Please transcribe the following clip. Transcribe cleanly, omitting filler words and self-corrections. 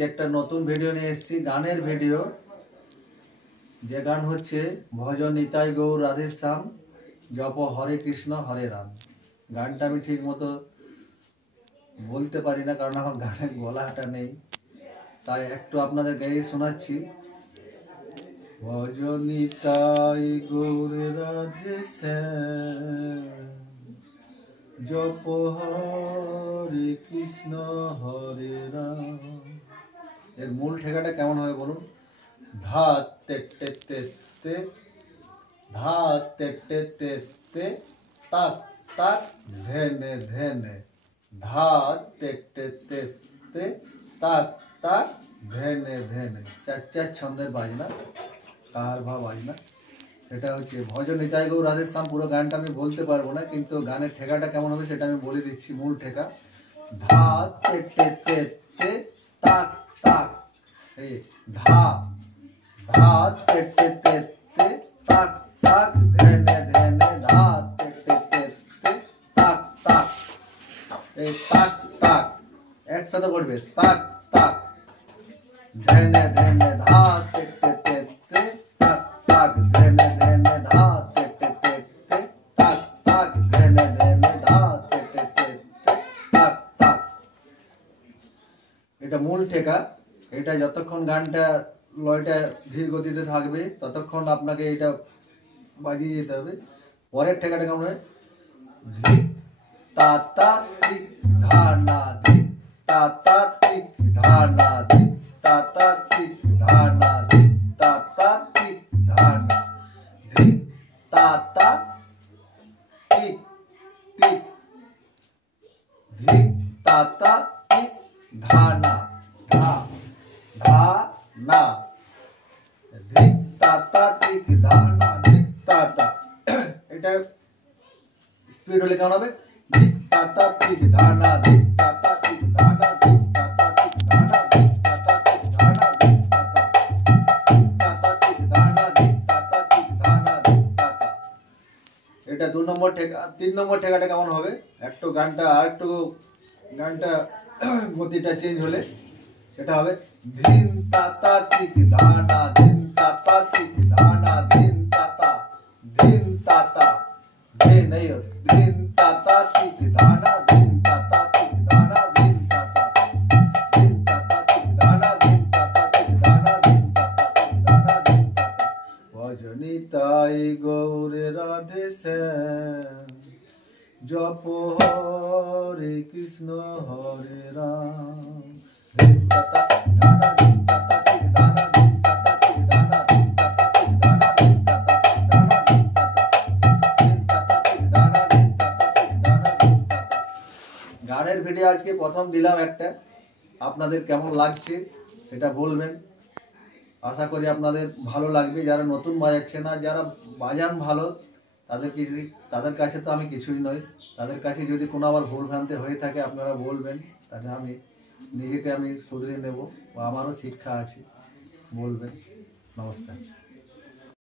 আজকে একটা নতুন ভিডিও নিয়ে এসেছি, গানের ভিডিও। যে গান হচ্ছে ভজন নিতাই গৌর রাধেশ্যাম জপ হরে কৃষ্ণ হরে রাম। গানটা আমি ঠিক মতো বলতে পারি না, কারণ আমার গানের গলাটা নেই, তাই একটু আপনাদের গাইয়ে শোনাচ্ছি। ভজন নিতাই গৌর রাধেশ্যাম জপ হরে কৃষ্ণ হরে রাম। এর মূল ঠেকাটা কেমন হবে বলুন? ধা তে তে তে তে, ধা তে তে তে তে, তাক তাক ধেনে ধেনে, ধা তে তে তে তে, তাক তাক ধেনে ধেনে। চার চার ছন্দের বাজনা, কার ভা বাজনা। সেটা হচ্ছে ভজন নিতাই গৌর রাধেশ্যাম। পুরো গানটা আমি বলতে পারবো না, কিন্তু গানের ঠেকাটা কেমন হবে সেটা আমি বলে দিচ্ছি। মূল ঠেকা ধা তে তে তে তে, তাক তাক, এই ধা ধা তে তে তে তে, তাক তাক ধেনে ধেনে, ধা তে তে তে তে, তাক তাক, এই তাক তাক একসাথে পড়বে, তাক তাক ধেনে ধেনে, ধা তে তে তে তে, তাক তাক ধেনে ধেনে, ধা তে তে তে তে, তাক তাক ধেনে ধেনে, ধা তে তে তে তে, তাক তাক। এটা মূল ঠেকা। এটা যতক্ষণ গানটা লয়টা ধীর গতিতে থাকবে ততক্ষণ আপনাকে এটা বাজিয়ে যেতে হবে। পরের ঠেকাটা কেমন হয়? ধি তা তা তিক ধা না ধি, তা তা তিক ধা না ধি, তা তা তিক ধা না ধি, তা তা তিক ধা না ধি, তা তা তিক তিক, ধি তা তা তিক ধা না, ধা ধা না, ধিক তা তা তিক ধা না, ধিক তা তা। এটা স্পিড হলে কেমন হবে? ধিক তা তা তিক ধা না, ধিক তা তা তিক ধা না, ধিক তা তা তিক ধা না, ধিক তা তা তিক ধা না, ধিক তা তা, ধিক তা তা তিক ধা না, ধিক তা তা তিক ধা না, ধিক তা তা। এটা 2 নম্বর ঠেকা। 3 নম্বর ঠেকাটা কেমন হবে? একটু গানটা আরেকটু গানটা গতিটা চেঞ্জ হলে এটা হবে ধিন তা তা তিক ধা না, ধিন তা তা তিক ধা না, ধিন তা তা, ধিন তা তা, ধিন नहीं हो, ধিন তা তা তিক ধা না, ধিন তা তা তিক ধা না, ধিন তা তা, ধিন তা তা তিক ধা না, ধিন তা তা তিক ধা না, ধিন তা তা তিক ধা না, ধিন তা তা। ভজন নিতাই গৌর রাধেশ্যাম জপ হরে কৃষ্ণ হরে রাম। ধিন তা তা ধা না, ধিন তা তা তিক ধা না, ধিন তা তা তিক ধা না, ধিন তা তা তিক ধা না, ধিন তা তা তিক ধা না, ধিন তা তা, ধিন তা তা তিক ধা না, ধিন তা তা তিক ধা না, ধিন তা তা। গানের ভিডিও আজকে প্রথম দিলাম একটা, আপনাদের কেমন লাগছে সেটা বলবেন। আশা করি আপনাদের ভালো লাগবে। যারা নতুন বাজাচ্ছেন না, যারা বাজান ভালো, তাদের কাছে তো আমি কিছুই নই। তাদের কাছে যদি কোনো আবার ভুল ভ্রান্তি হয়ে থাকে আপনারা বলবেন, তাহলে আমি নিজেকে শুধরে নেব, বা আমারও শিক্ষা আছে, বলবেন। নমস্কার।